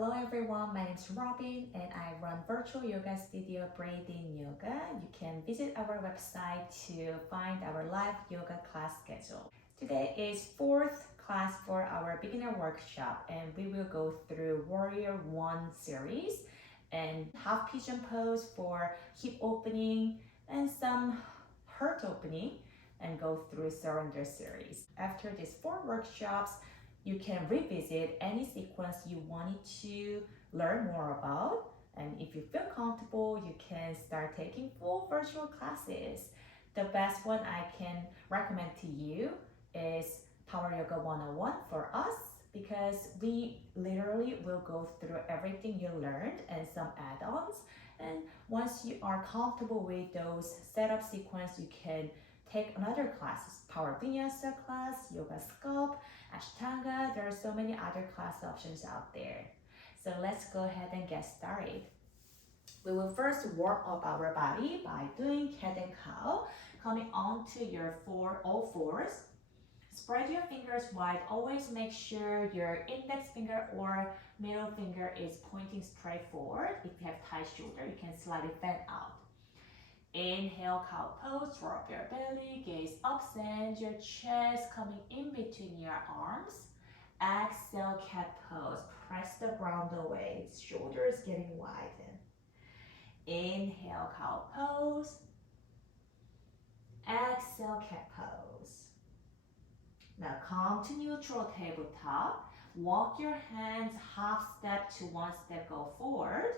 Hello everyone, my name is Robyn and I run virtual yoga studio Breathing Yoga. You can visit our website to find our live yoga class schedule. Today is fourth class for our beginner workshop and we will go through Warrior 1 series and Half Pigeon pose for hip opening and some heart opening and go through Surrender series. After these 4 workshops, you can revisit any sequence you wanted to learn more about. And if you feel comfortable, you can start taking full virtual classes. The best one I can recommend to you is Power Yoga 101 for us because we literally will go through everything you learned and some add-ons. And once you are comfortable with those setup sequence, you can take another classes, Power Vinyasa class, Yoga Sculpt, Ashtanga. There are so many other class options out there. So let's go ahead and get started. We will first warm up our body by doing cat and cow, coming onto your all fours. Spread your fingers wide. Always make sure your index finger or middle finger is pointing straight forward. If you have tight shoulder, you can slightly bend out. Inhale, cow pose, throw up your belly, gaze up, send your chest coming in between your arms. Exhale, cat pose, press the ground away, shoulders getting widened. Inhale, cow pose. Exhale, cat pose. Now come to neutral tabletop. Walk your hands half step to 1 step, go forward.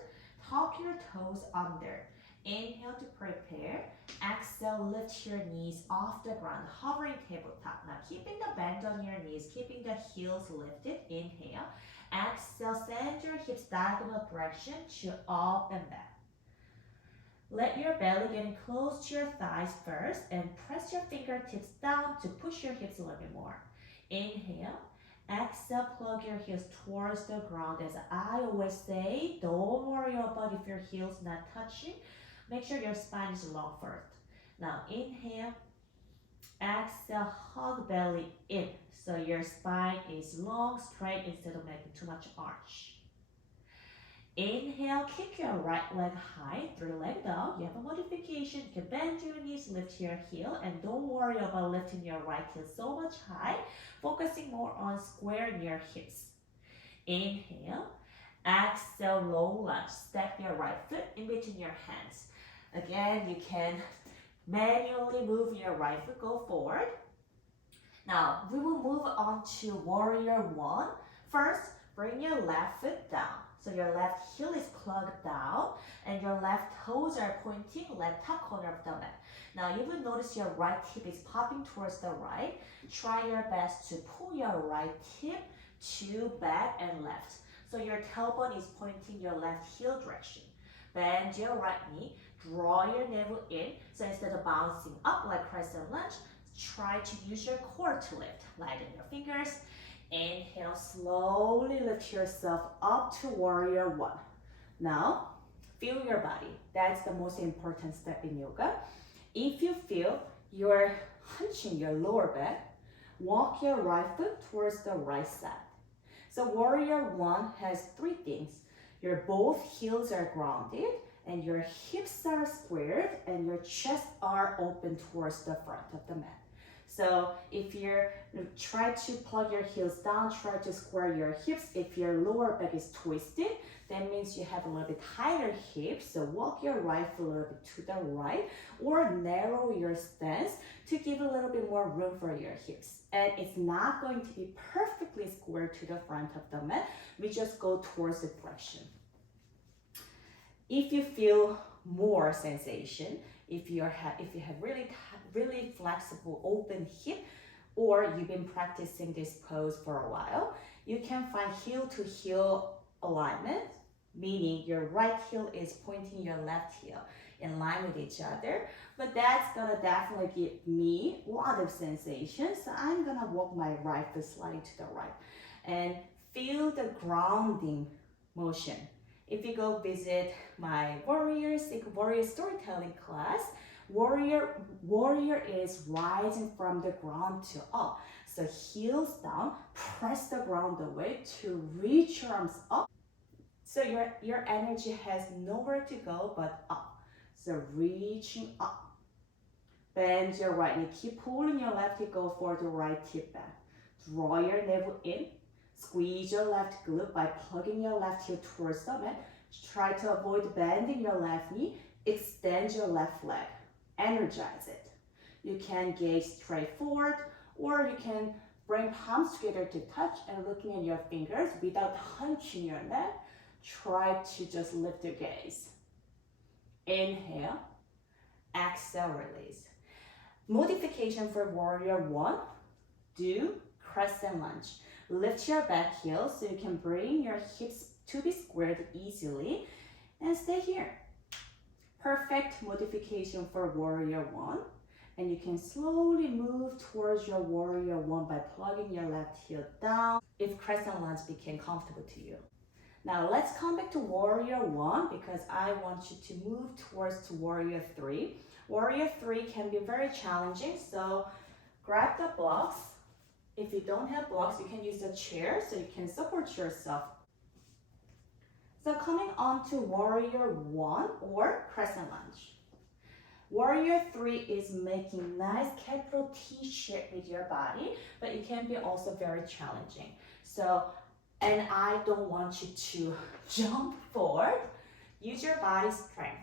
Tuck your toes under. Inhale to prepare. Exhale, lift your knees off the ground, hovering tabletop. Now keeping the bend on your knees, keeping the heels lifted. Inhale. Exhale, send your hips diagonal direction to up and back. Let your belly get close to your thighs first and press your fingertips down to push your hips a little bit more. Inhale. Exhale, plug your heels towards the ground. As I always say, don't worry about if your heel's not touching. Make sure your spine is long first. Now inhale, exhale, hug belly in. So your spine is long, straight instead of making too much arch. Inhale, kick your right leg high, 3 leg down. You have a modification. You can bend your knees, lift your heel, and don't worry about lifting your right heel so much high. Focusing more on squaring your hips. Inhale, exhale, low lunge. Step your right foot in between your hands. Again, you can manually move your right foot, go forward. Now, we will move on to Warrior 1. First, bring your left foot down. So your left heel is plugged down and your left toes are pointing left top corner of the mat. Now you will notice your right hip is popping towards the right. Try your best to pull your right hip to back and left. So your tailbone is pointing your left heel direction. Bend your right knee, draw your navel in. So instead of bouncing up like crescent lunge, try to use your core to lift. Lighten your fingers. Inhale, slowly lift yourself up to Warrior 1. Now, feel your body. That's the most important step in yoga. If you feel you're hunching your lower back, walk your right foot towards the right side. So Warrior 1 has 3 things. Your both heels are grounded and your hips are squared and your chest are open towards the front of the mat. So if you're try to plug your heels down, try to square your hips. If your lower back is twisted, that means you have a little bit tighter hips. So walk your right foot a little bit to the right or narrow your stance to give a little bit more room for your hips. And it's not going to be perfectly square to the front of the mat. We just go towards the direction. If you feel more sensation, if you have really flexible open hip, or you've been practicing this pose for a while, you can find heel to heel alignment, meaning your right heel is pointing your left heel in line with each other. But that's gonna definitely give me a lot of sensation. So I'm gonna walk my right foot slightly to the right and feel the grounding motion. If you go visit my warrior storytelling class, warrior is rising from the ground to up. So heels down, press the ground away to reach your arms up. So your energy has nowhere to go but up. So reaching up. Bend your right knee. Keep pulling your left hip, go for the right hip back. Draw your navel in. Squeeze your left glute by plugging your left heel towards the mat. Try to avoid bending your left knee. Extend your left leg. Energize it. You can gaze straight forward, or you can bring palms together to touch and looking at your fingers without hunching your neck. Try to just lift your gaze. Inhale. Exhale, release. Modification for warrior one, do crescent lunge. Lift your back heel so you can bring your hips to be squared easily and stay here. Perfect modification for warrior one. And you can slowly move towards your warrior one by plugging your left heel down if crescent lunge became comfortable to you. Now let's come back to warrior one because I want you to move towards to warrior three. Warrior three can be very challenging, so grab the blocks. If you don't have blocks, you can use a chair so you can support yourself. So coming on to warrior one or crescent lunge. Warrior three is making nice capital T shape with your body, but it can be also very challenging. And I don't want you to jump forward. Use your body strength.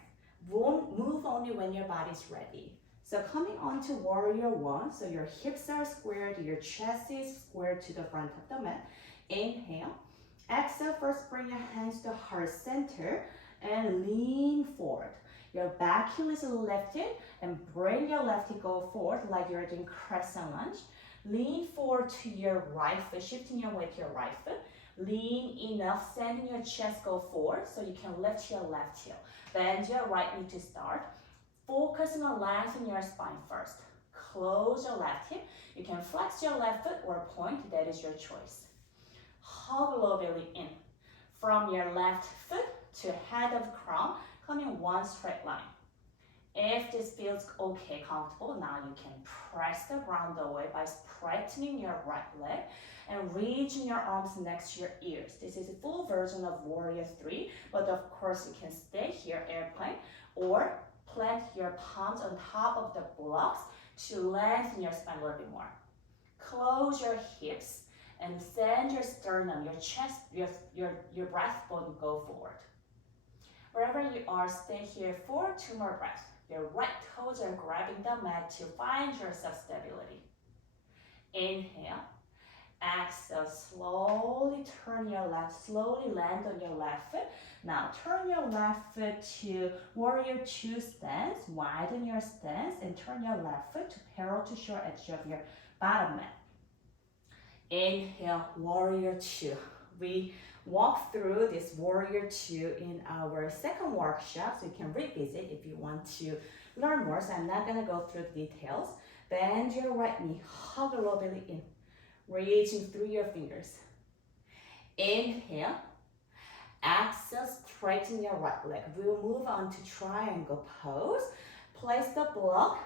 Move only when your body's ready. So coming on to warrior one, so your hips are squared, your chest is squared to the front of the mat. Inhale. Exhale, first bring your hands to heart center and lean forward. Your back heel is lifted and bring your left heel go forward like you're doing crescent lunge. Lean forward to your right foot, shifting your weight to your right foot. Lean enough, sending your chest go forward so you can lift your left heel. Bend your right knee to start. Focusing on lengthening your spine first. Close your left hip. You can flex your left foot or point, that is your choice. Hug low belly in. From your left foot to head of crown, coming one straight line. If this feels okay, comfortable, now you can press the ground away by straightening your right leg and reaching your arms next to your ears. This is a full version of warrior three, but of course you can stay here, airplane, or plant your palms on top of the blocks to lengthen your spine a little bit more. Close your hips and send your sternum, your chest, your breastbone go forward. Wherever you are, stay here for 2 more breaths. Your right toes are grabbing the mat to find your self-stability. Inhale. Exhale, slowly turn your left, slowly land on your left foot. Now turn your left foot to warrior two stance, widen your stance and turn your left foot to parallel to short edge of your bottom mat. Inhale, warrior two. We walk through this warrior two in our second workshop, so you can revisit if you want to learn more. So I'm not gonna go through the details. Bend your right knee, hug the low belly in. Reaching through your fingers. Inhale. Exhale, straighten your right leg. We will move on to triangle pose. Place the block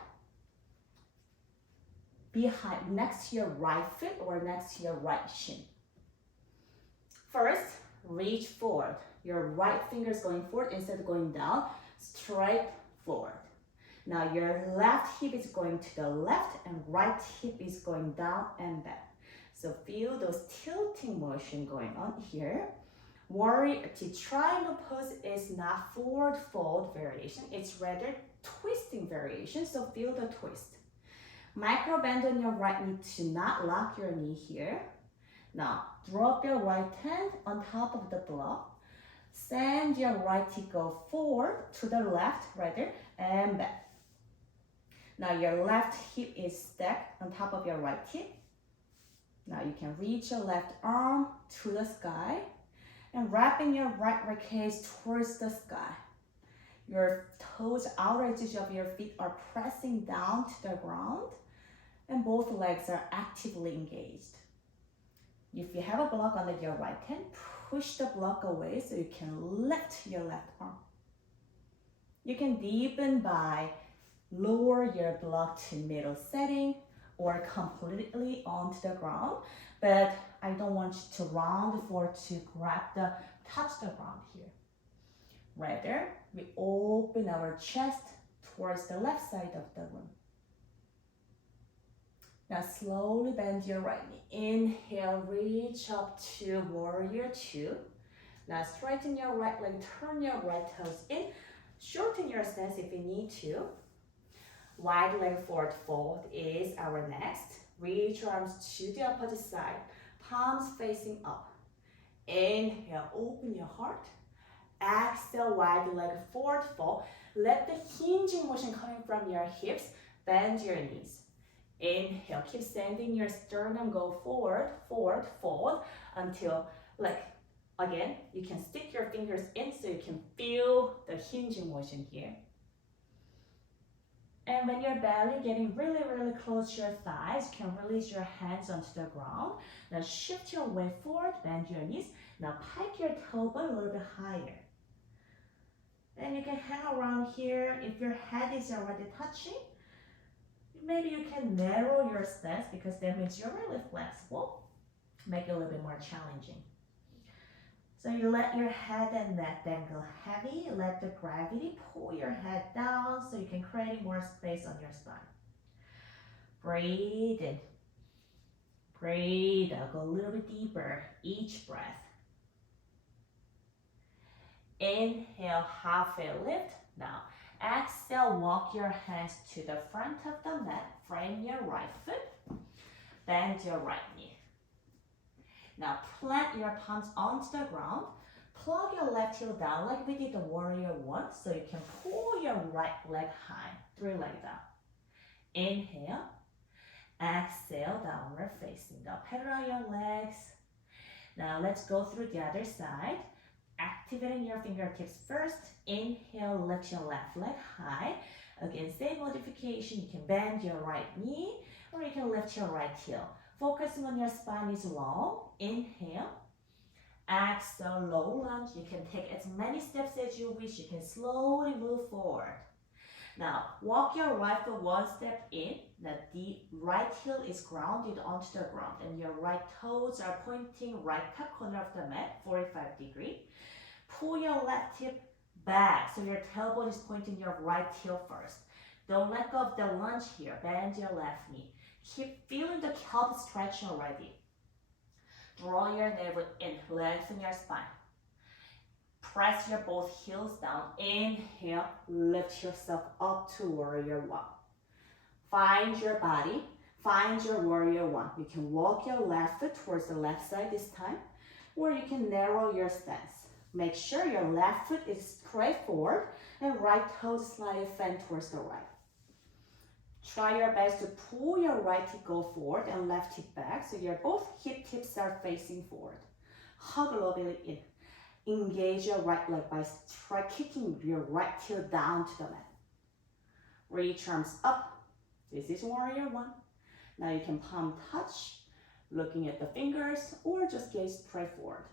behind, next to your right foot or next to your right shin. First, reach forward. Your right finger is going forward instead of going down. Straight forward. Now your left hip is going to the left and right hip is going down and back. So feel those tilting motion going on here. Triangle pose is not forward fold variation, it's rather twisting variation, so feel the twist. Micro bend on your right knee to not lock your knee here. Now drop your right hand on top of the block. Send your right hip go forward to the left rather and back. Now your left hip is stacked on top of your right hip. Now you can reach your left arm to the sky and wrapping your right rib cage towards the sky. Your toes, outer edges of your feet are pressing down to the ground and both legs are actively engaged. If you have a block under your right hand, push the block away so you can lift your left arm. You can deepen by lower your block to middle setting or completely onto the ground, but I don't want you to round forward to touch the ground here. Rather, we open our chest towards the left side of the room. Now slowly bend your right knee. Inhale, reach up to warrior two. Now straighten your right leg, turn your right toes in. Shorten your stance if you need to. Wide leg forward fold is our next. Reach your arms to the opposite side. Palms facing up. Inhale, open your heart. Exhale, wide leg forward fold. Let the hinging motion coming from your hips. Bend your knees. Inhale, keep sending your sternum, go forward, forward, fold until, like, again, you can stick your fingers in so you can feel the hinging motion here. And when your belly getting really, really close to your thighs, you can release your hands onto the ground. Now shift your weight forward, bend your knees. Now pike your tailbone a little bit higher. And you can hang around here. If your head is already touching, maybe you can narrow your stance because that means you're really flexible. Make it a little bit more challenging. So you let your head and neck then go heavy. Let the gravity pull your head down so you can create more space on your spine. Breathe in. Breathe out. Go a little bit deeper each breath. Inhale, halfway lift. Now, exhale, walk your hands to the front of the mat. Frame your right foot. Bend your right knee. Now, plant your palms onto the ground. Plug your left heel down like we did the warrior one, so you can pull your right leg high. 3 leg down. Inhale. Exhale, downward facing dog. Parallel your legs. Now, let's go through the other side. Activating your fingertips first. Inhale, lift your left leg high. Again, same modification. You can bend your right knee or you can lift your right heel. Focusing on your spine is long. Inhale. Exhale, low lunge. You can take as many steps as you wish. You can slowly move forward. Now, walk your right foot 1 step in. Now, the right heel is grounded onto the ground and your right toes are pointing right top corner of the mat, 45 degrees. Pull your left hip back so your tailbone is pointing your right heel first. Don't let go of the lunge here. Bend your left knee. Keep feeling the calf stretch already. Draw your navel in. Lengthen your spine. Press your both heels down. Inhale, lift yourself up to warrior one. Find your body. Find your warrior one. You can walk your left foot towards the left side this time, or you can narrow your stance. Make sure your left foot is straight forward and right toe slightly bent towards the right. Try your best to pull your right hip go forward and left hip back so your both hip tips are facing forward. Hug a little bit in. Engage your right leg by try kicking your right heel down to the mat. Reach arms up. This is warrior one. Now you can palm touch, looking at the fingers, or just gaze straight forward.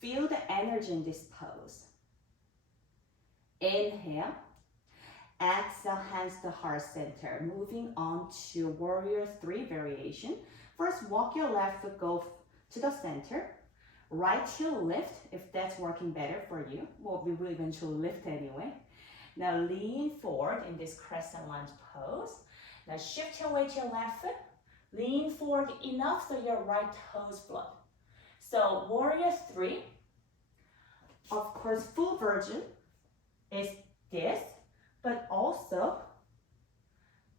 Feel the energy in this pose. Inhale. Exhale, hands to heart center. Moving on to warrior 3 variation. First, walk your left foot, go to the center. Right heel lift, if that's working better for you. Well, we will eventually lift anyway. Now lean forward in this crescent lunge pose. Now shift your weight to your left foot. Lean forward enough so your right toes float. So warrior 3, of course, full version is this, but also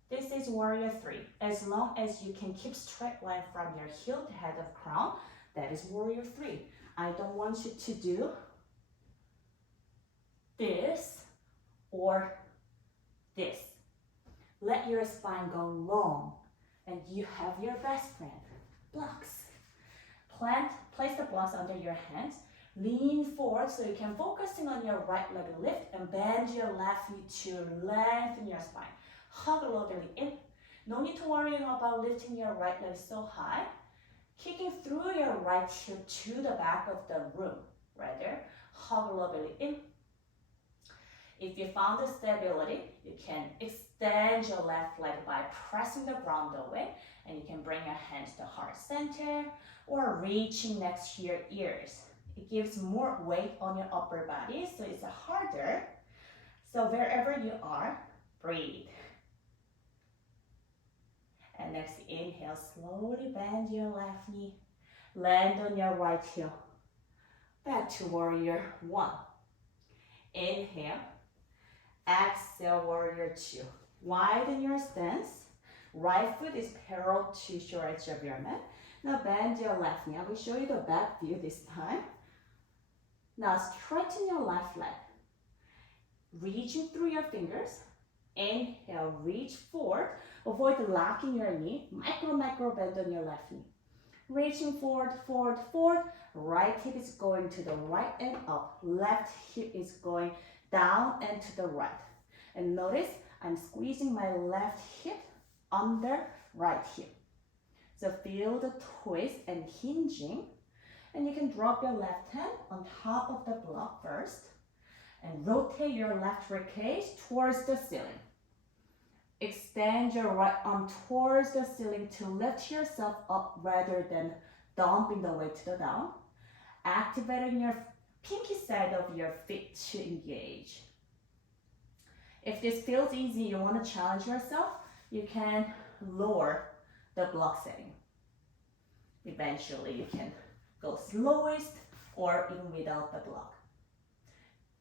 this is warrior 3. As long as you can keep straight line from your heel to head of crown, that is warrior 3. I don't want you to do this or this. Let your spine go long and you have your best friend, blocks. Place the blocks under your hands. Lean forward so you can focusing on your right leg lift and bend your left knee to lengthen your spine. Hug a little bit in. No need to worry about lifting your right leg so high. Kicking through your right heel to the back of the room. Rather, hug a little bit in. If you found the stability, you can extend your left leg by pressing the ground away, and you can bring your hands to heart center or reaching next to your ears. It gives more weight on your upper body, so it's harder. So wherever you are, breathe. And next, inhale, slowly bend your left knee. Land on your right heel. Back to warrior one. Inhale. Exhale, warrior two. Widen your stance. Right foot is parallel to short edge of your mat. Now bend your left knee. I will show you the back view this time. Now straighten your left leg. Reaching through your fingers. Inhale, reach forward. Avoid locking your knee. Micro bend on your left knee. Reaching forward, forward, forward. Right hip is going to the right and up. Left hip is going down and to the right. And notice I'm squeezing my left hip under right hip. So feel the twist and hinging. And you can drop your left hand on top of the block first. And rotate your left ribcage towards the ceiling. Extend your right arm towards the ceiling to lift yourself up rather than dumping the weight to the down. Activating your pinky side of your feet to engage. If this feels easy, you want to challenge yourself, you can lower the block setting. Eventually, you can go slowest or even without the block.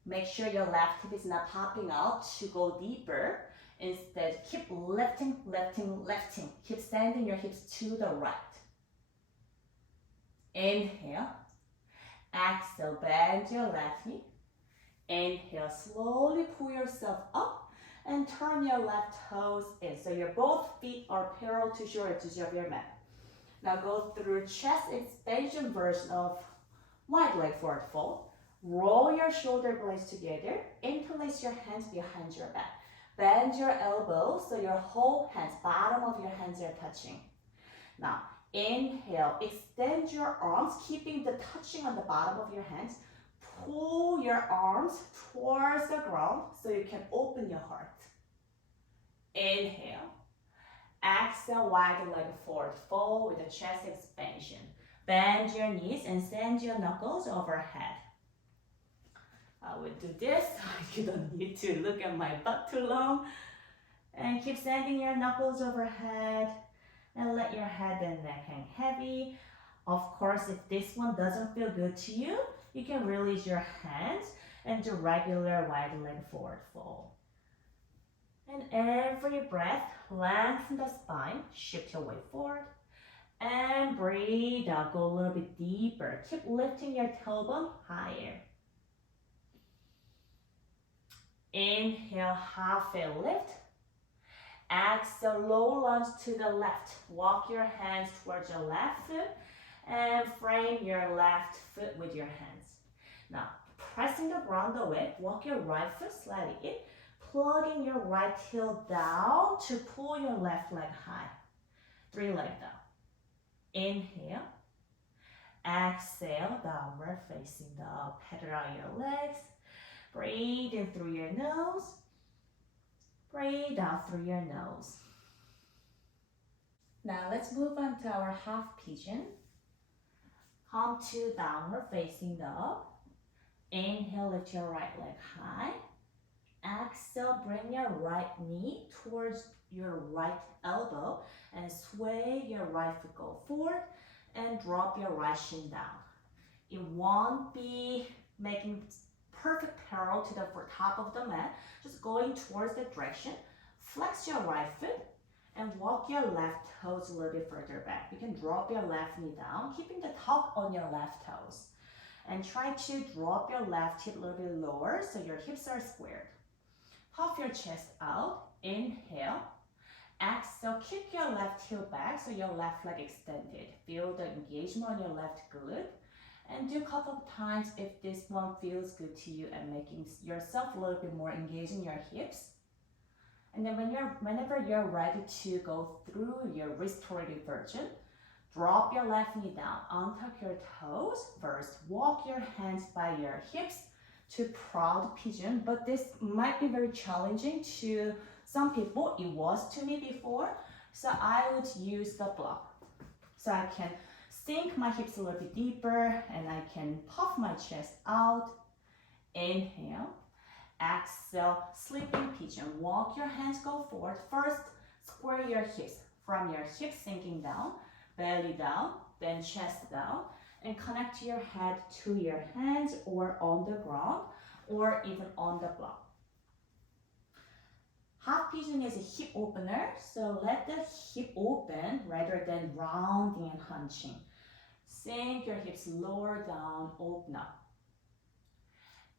Make sure your left hip is not popping out to go deeper. Instead, keep lifting, lifting, lifting. Keep sending your hips to the right. Inhale. Exhale, bend your left knee. Inhale, slowly pull yourself up and turn your left toes in. So your both feet are parallel to short edges of your mat. Now go through chest expansion version of wide leg forward fold. Roll your shoulder blades together. Interlace your hands behind your back. Bend your elbows so your whole hands, bottom of your hands are touching. Now, inhale, extend your arms, keeping the touching on the bottom of your hands. Pull your arms towards the ground so you can open your heart. Inhale. Exhale, wide leg forward fold with a chest expansion. Bend your knees and send your knuckles overhead. I will do this so you don't need to look at my butt too long. And keep sending your knuckles overhead and let your head and neck hang heavy. Of course, if this one doesn't feel good to you, you can release your hands and do regular wide leg forward fold. And every breath, lengthen the spine, shift your weight forward. And breathe out, go a little bit deeper. Keep lifting your tailbone higher. Inhale, halfway lift. Exhale, low lunge to the left. Walk your hands towards your left foot and frame your left foot with your hands. Now, pressing the ground away, walk your right foot slightly in, plugging your right heel down to pull your left leg high. 3 leg down. Inhale. Exhale, downward facing dog. Pedal out your legs. Breathe in through your nose. Breathe out through your nose. Now let's move on to our half pigeon. Come to downward facing dog. Inhale, lift your right leg high. Exhale, bring your right knee towards your right elbow and sway your right foot go forward and drop your right shin down. It won't be making perfect parallel to the top of the mat, just going towards the direction. Flex your right foot and walk your left toes a little bit further back. You can drop your left knee down, keeping the tuck on your left toes. And try to drop your left hip a little bit lower so your hips are squared. Puff your chest out, inhale. Exhale, kick your left heel back so your left leg extended. Feel the engagement on your left glute. And do a couple of times if this one feels good to you and making yourself a little bit more engaged in your hips. And then whenever you're ready to go through your restorative version, drop your left knee down, untuck your toes. First, walk your hands by your hips to proud pigeon, but this might be very challenging to some people. It was to me before, so I would use the block. So I can sink my hips a little bit deeper and I can puff my chest out. Inhale. Exhale, sleeping pigeon. Walk your hands, go forward. First, square your hips. From your hips sinking down, belly down, then chest down. And connect your head to your hands or on the ground or even on the block. Half pigeon is a hip opener, so let the hip open rather than rounding and hunching. Sink your hips lower down, open up.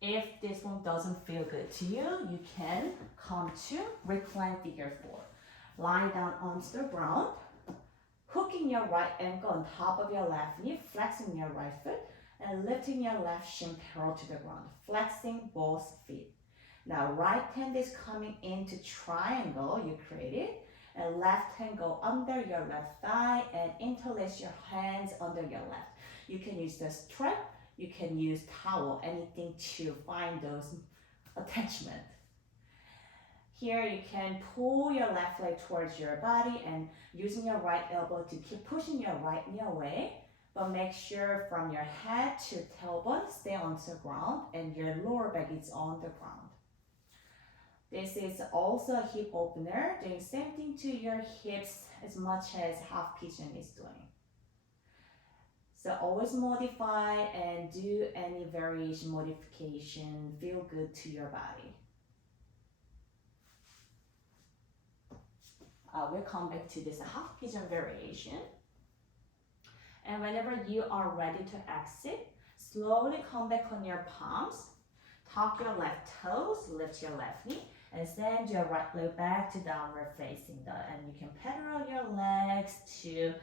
If this one doesn't feel good to you, you can come to recline figure 4. Lie down onto the ground, hooking your right ankle on top of your left knee, flexing your right foot, and lifting your left shin parallel to the ground, flexing both feet. Now right hand is coming into triangle you created, and left hand go under your left thigh and interlace your hands under your left. You can use the strap, you can use towel, anything to find those attachment. Here you can pull your left leg towards your body and using your right elbow to keep pushing your right knee away, but make sure from your head to tailbone stay on the ground and your lower back is on the ground. This is also a hip opener, doing same thing to your hips as much as half pigeon is doing. So always modify and do any variation modification, feel good to your body. We'll come back to this half pigeon variation. And whenever you are ready to exit, slowly come back on your palms, tuck your left toes, lift your left knee, and send your right leg back to downward facing dog. And you can pedal your legs to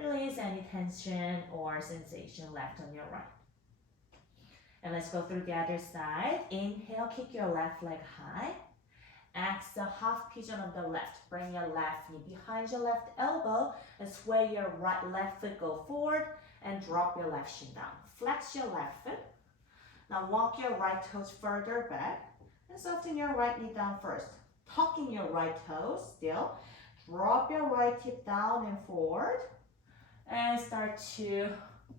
release any tension or sensation left on your right. And let's go through the other side. Inhale, kick your left leg high. Exhale, half pigeon on the left. Bring your left knee behind your left elbow and sway your left foot, go forward and drop your left shin down. Flex your left foot. Now walk your right toes further back and soften your right knee down first. Tucking your right toes still. Drop your right hip down and forward. And start to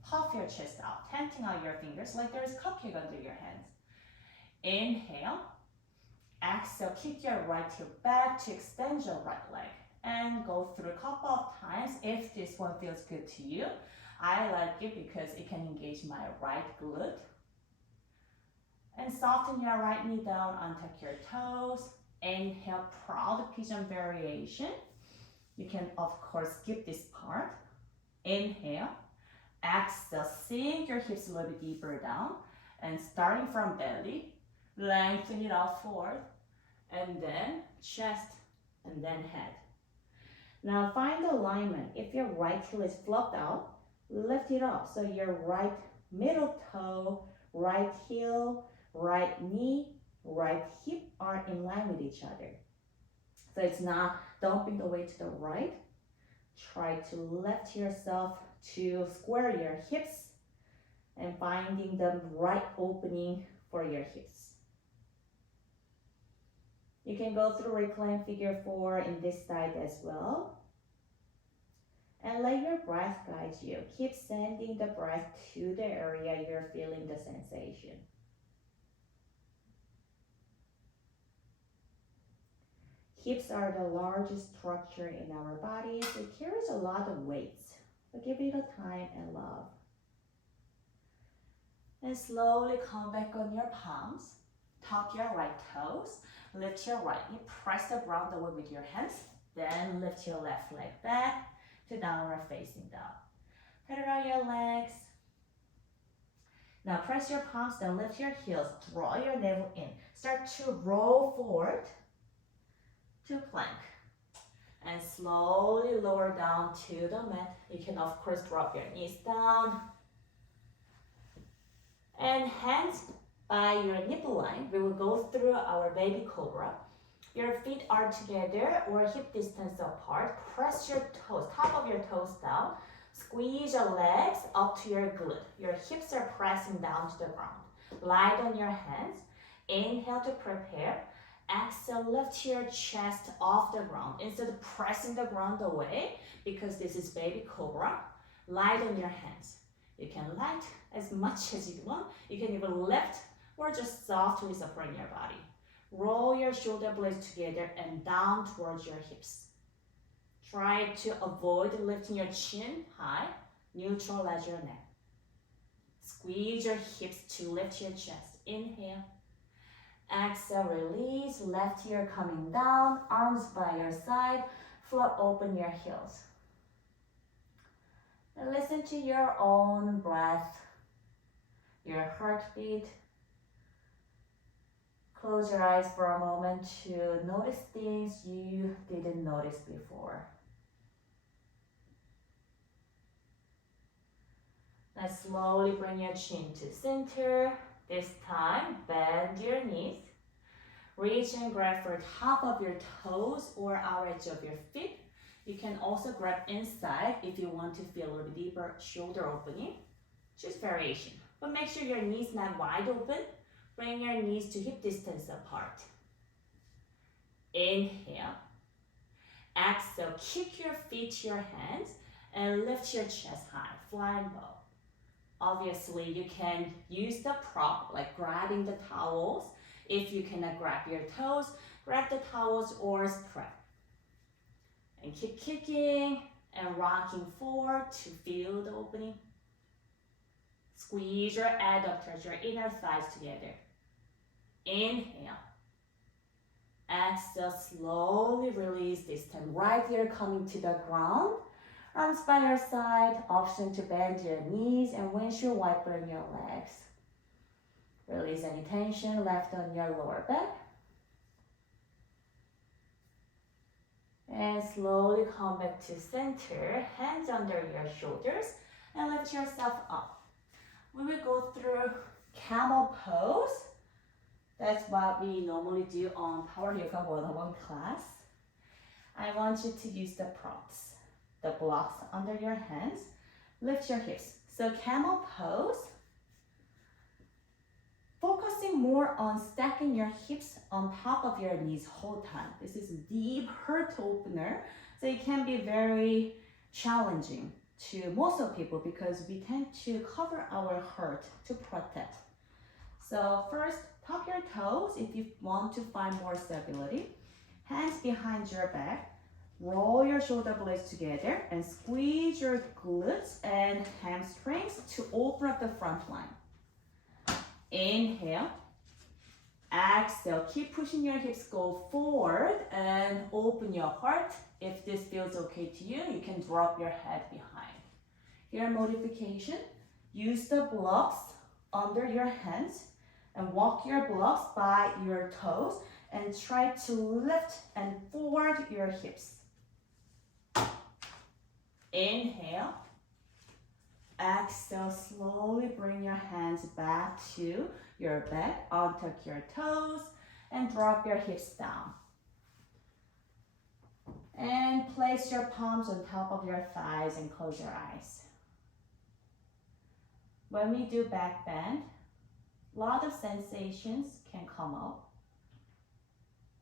puff your chest out, tenting out your fingers like there's a cupcake under your hands. Inhale. Exhale, kick your right heel back to extend your right leg. And go through a couple of times if this one feels good to you. I like it because it can engage my right glute. And soften your right knee down, untuck your toes. Inhale, proud pigeon variation. You can, of course, skip this part. Inhale, exhale, sink your hips a little bit deeper down, and starting from belly, lengthen it out forward, and then chest, and then head. Now find the alignment. If your right heel is flopped out, lift it up so your right middle toe, right heel, right knee, right hip are in line with each other. So it's not dumping the weight to the right. Try to lift yourself to square your hips and finding the right opening for your hips. You can go through recline figure 4 in this side as well. And let your breath guide you. Keep sending the breath to the area you're feeling the sensation. Hips are the largest structure in our bodies. It carries a lot of weight, but give it a time and love. And slowly come back on your palms. Tuck your right toes. Lift your right knee. Press the ground away with your hands. Then lift your left leg back to downward facing dog. Pedal your legs. Now press your palms, then lift your heels. Draw your navel in. Start to roll forward to plank. And slowly lower down to the mat. You can of course drop your knees down. And hands by your nipple line, we will go through our baby cobra. Your feet are together or hip distance apart. Press your toes, top of your toes down. Squeeze your legs up to your glute. Your hips are pressing down to the ground. Lie on your hands. Inhale to prepare. Exhale, lift your chest off the ground. Instead of pressing the ground away, because this is baby cobra, Light on your hands. You can light as much as you want. You can even lift or just softly support your body. Roll your shoulder blades together and down towards your hips. Try to avoid lifting your chin high. Neutralize your neck. Squeeze your hips to lift your chest. Inhale. Exhale, release. Left ear coming down. Arms by your side. Float open your heels. And listen to your own breath, your heartbeat. Close your eyes for a moment to notice things you didn't notice before. Now slowly bring your chin to center. This time, bend your knees. Reach and grab for top of your toes or outer edge of your feet. You can also grab inside if you want to feel a little deeper shoulder opening. Choose variation, but make sure your knees not wide open. Bring your knees to hip distance apart. Inhale. Exhale, kick your feet to your hands and lift your chest high, flying bow. Obviously, you can use the prop, like grabbing the towels. If you cannot grab your toes, grab the towels or spread. And keep kicking and rocking forward to feel the opening. Squeeze your adductors, your inner thighs together. Inhale. Exhale, slowly release this time. Right ear coming to the ground. Arms by your side, option to bend your knees and windshield wiper in your legs. Release any tension left on your lower back. And slowly come back to center, hands under your shoulders, and lift yourself up. We will go through Camel Pose. That's what we normally do on Power Yoga 101 class. I want you to use the props, the blocks under your hands. Lift your hips. So Camel Pose, focusing more on stacking your hips on top of your knees whole time. This is deep heart opener, so it can be very challenging to most of people because we tend to cover our heart to protect. So first, tuck your toes if you want to find more stability. Hands behind your back. Roll your shoulder blades together and squeeze your glutes and hamstrings to open up the front line. Inhale. Exhale. Keep pushing your hips, go forward and open your heart. If this feels okay to you, you can drop your head behind. Here, modification. Use the blocks under your hands and walk your blocks by your toes and try to lift and forward your hips. Inhale. Exhale, slowly bring your hands back to your back, untuck your toes, and drop your hips down. And place your palms on top of your thighs and close your eyes. When we do back bend, a lot of sensations can come up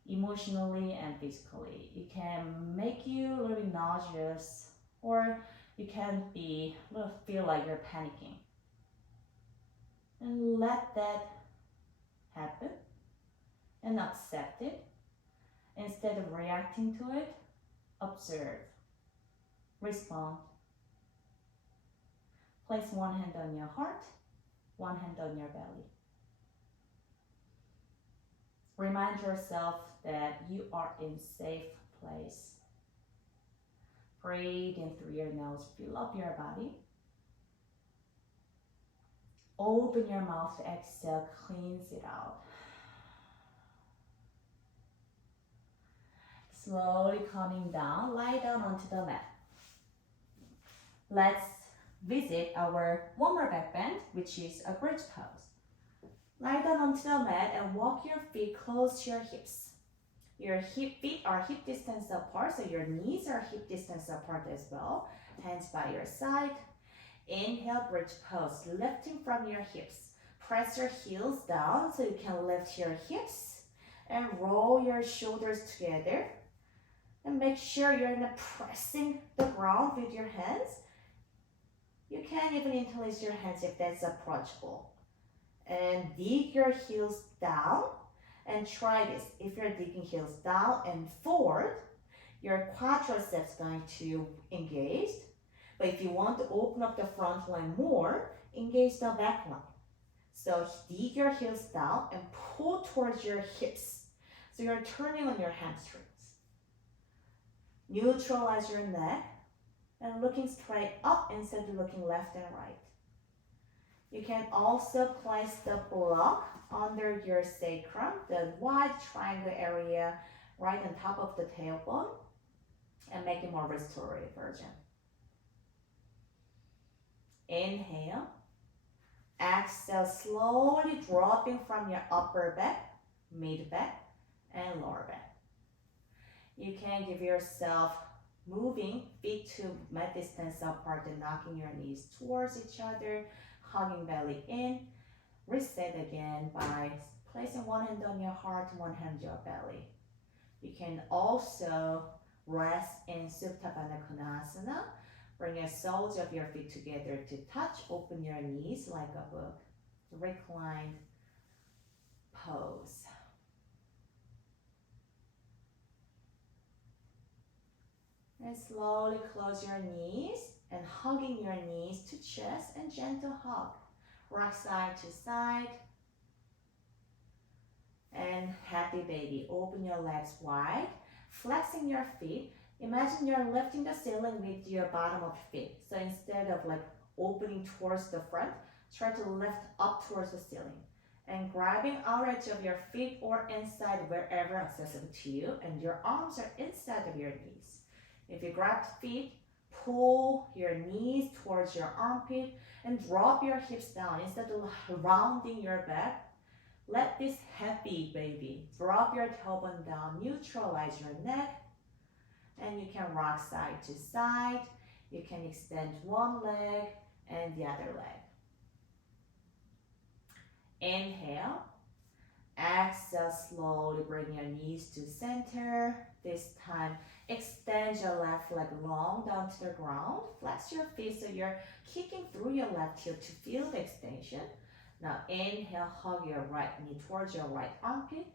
emotionally and physically. It can make you a little nauseous, or you can feel like you're panicking. And let that happen and accept it. Instead of reacting to it, observe, respond. Place one hand on your heart, one hand on your belly. Remind yourself that you are in safe place. Breathe in through your nose, fill up your body. Open your mouth, exhale, cleanse it out. Slowly coming down, lie down onto the mat. Let's visit our one more back bend, which is a bridge pose. Lie down onto the mat and walk your feet close to your hips. Your feet are hip distance apart, so your knees are hip distance apart as well. Hands by your side. Inhale, bridge pose, lifting from your hips. Press your heels down so you can lift your hips and roll your shoulders together. And make sure you're not pressing the ground with your hands. You can even interlace your hands if that's approachable. And dig your heels down and try this. If you're digging heels down and forward, your quadriceps going to engage. But if you want to open up the front line more, engage the back line. So dig your heels down and pull towards your hips. So you're turning on your hamstrings. Neutralize your neck and looking straight up instead of looking left and right. You can also place the block under your sacrum, the wide triangle area right on top of the tailbone, and make it more restorative version. Inhale. Exhale, slowly dropping from your upper back, mid back, and lower back. You can give yourself moving feet to mat distance apart and knocking your knees towards each other, hugging belly in. Reset again by placing one hand on your heart, one hand on your belly. You can also rest in Supta Baddha Konasana. Bring the soles of your feet together to touch. Open your knees like a book. Recline pose. And slowly close your knees and hugging your knees to chest and gentle hug. Rock side to side. And happy baby. Open your legs wide. Flexing your feet. Imagine you're lifting the ceiling with your bottom of feet. So instead of like opening towards the front, try to lift up towards the ceiling. And grabbing out edge of your feet or inside wherever accessible to you. And your arms are inside of your knees. If you grab feet, pull your knees towards your armpit and drop your hips down. Instead of rounding your back, let this happy baby. Drop your tailbone down, neutralize your neck. And you can rock side to side. You can extend one leg and the other leg. Inhale. Exhale, slowly bring your knees to center. This time, extend your left leg long down to the ground. Flex your feet so you're kicking through your left heel to feel the extension. Now inhale, hug your right knee towards your right armpit.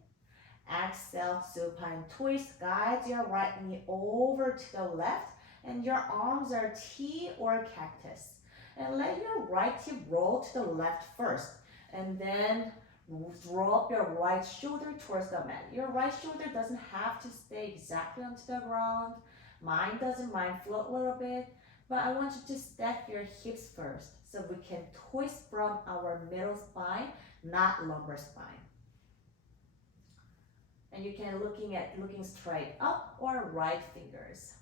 Exhale, supine twist. Guide your right knee over to the left and your arms are T or cactus. And let your right hip roll to the left first. And then drop your right shoulder towards the mat. Your right shoulder doesn't have to stay exactly onto the ground. Mine doesn't, mine float a little bit. But I want you to stack your hips first so we can twist from our middle spine, not lumbar spine. And you can looking straight up or right fingers.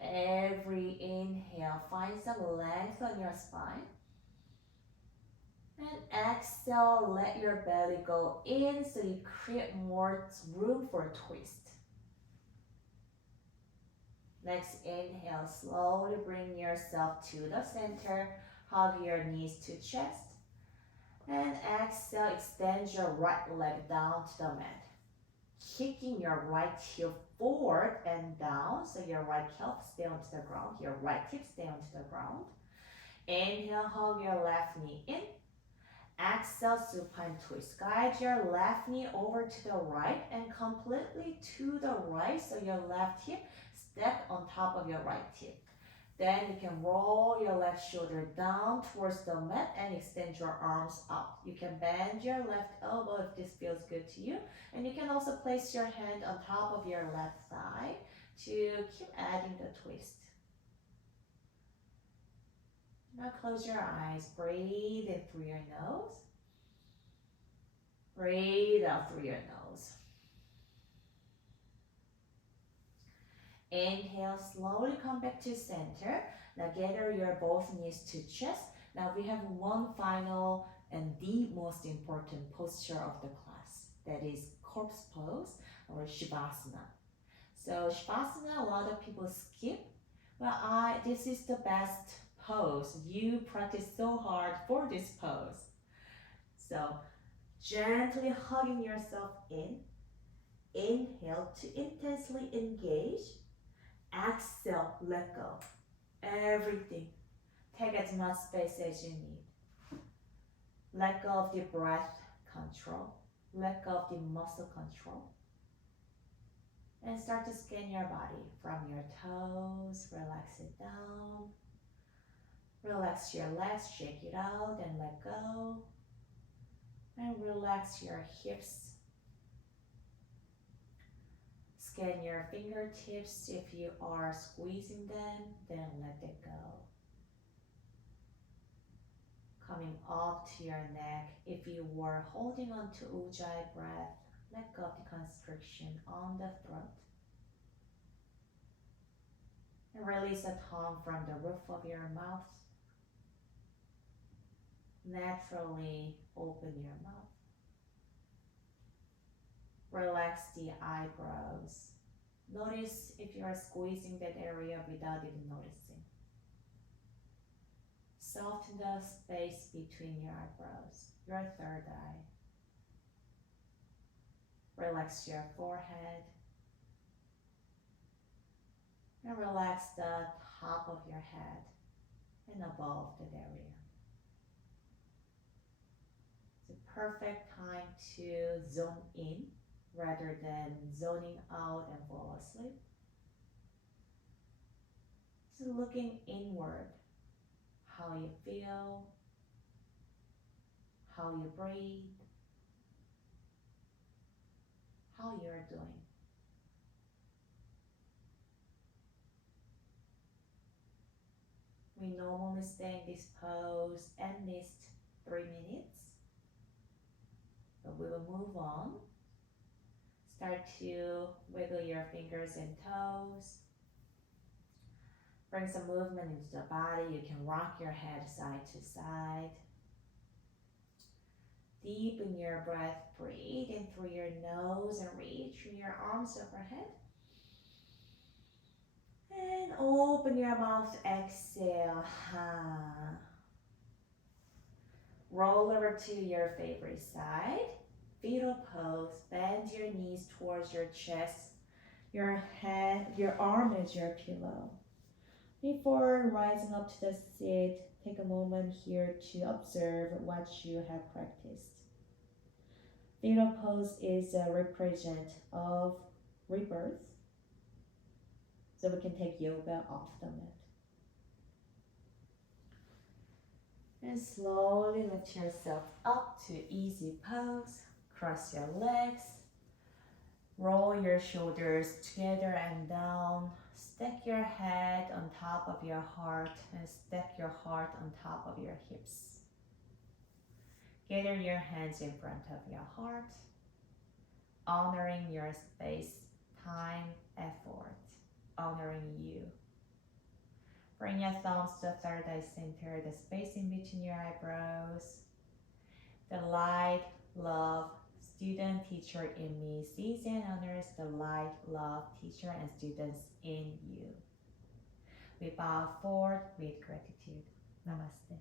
Every inhale, find some length on your spine. And exhale, let your belly go in so you create more room for a twist. Next inhale, slowly bring yourself to the center. Hug your knees to chest. And exhale, extend your right leg down to the mat. Kicking your right heel forward and down so your right calf stay onto the ground. Your right hip stay onto the ground. Inhale, hug your left knee in. Exhale, supine twist. Guide your left knee over to the right and completely to the right so your left hip step on top of your right hip. Then you can roll your left shoulder down towards the mat and extend your arms up. You can bend your left elbow if this feels good to you. And you can also place your hand on top of your left thigh to keep adding the twist. Now close your eyes. Breathe in through your nose. Breathe out through your nose. Inhale, slowly come back to center. Now gather your both knees to chest. Now we have one final and the most important posture of the class. That is corpse pose or Shivasana. So Shivasana, a lot of people skip. Well, this is the best pose. You practice so hard for this pose. So gently hugging yourself in. Inhale to intensely engage. Exhale, let go. Everything. Take as much space as you need. Let go of the breath control. Let go of the muscle control. And start to scan your body from your toes. Relax it down. Relax your legs, shake it out and let go. And relax your hips. Scan your fingertips. If you are squeezing them, then let it go. Coming up to your neck. If you were holding on to Ujjayi breath, let go of the constriction on the throat. And release the tongue from the roof of your mouth. Naturally open your mouth. Relax the eyebrows. Notice if you are squeezing that area without even noticing. Soften the space between your eyebrows, your third eye. Relax your forehead. And relax the top of your head and above that area. It's a perfect time to zone in rather than zoning out and fall asleep. So looking inward, how you feel, how you breathe, how you are doing. We normally stay in this pose at least 3 minutes, but we will move on. Start to wiggle your fingers and toes. Bring some movement into the body. You can rock your head side to side. Deepen your breath. Breathe in through your nose and reach your arms overhead. And open your mouth. Exhale. Roll over to your favorite side. Fetal pose. Bend your knees towards your chest. Your head, your arm is your pillow. Before rising up to the seat, take a moment here to observe what you have practiced. Fetal pose is a represent of rebirth, so we can take yoga off the mat. And slowly lift yourself up to easy pose. Cross your legs. Roll your shoulders together and down. Stack your head on top of your heart and stack your heart on top of your hips. Gather your hands in front of your heart, honoring your space, time, effort, honoring you. Bring your thumbs to the third eye center, the space in between your eyebrows. The light, love, student, teacher in me sees and honors the light, love, teacher, and students in you. We bow forward with gratitude. Namaste.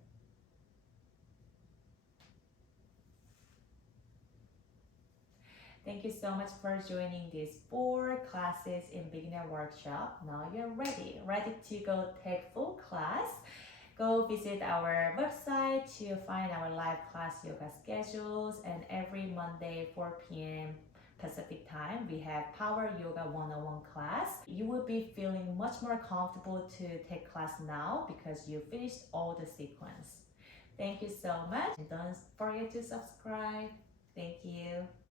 Thank you so much for joining these 4 classes in beginner workshop. Now you're ready to go take full class. Go visit our website to find our live class yoga schedules, and every Monday 4 p.m. Pacific time we have Power Yoga 101 class. You will be feeling much more comfortable to take class now because you finished all the sequence. Thank you so much. Don't forget to subscribe. Thank you.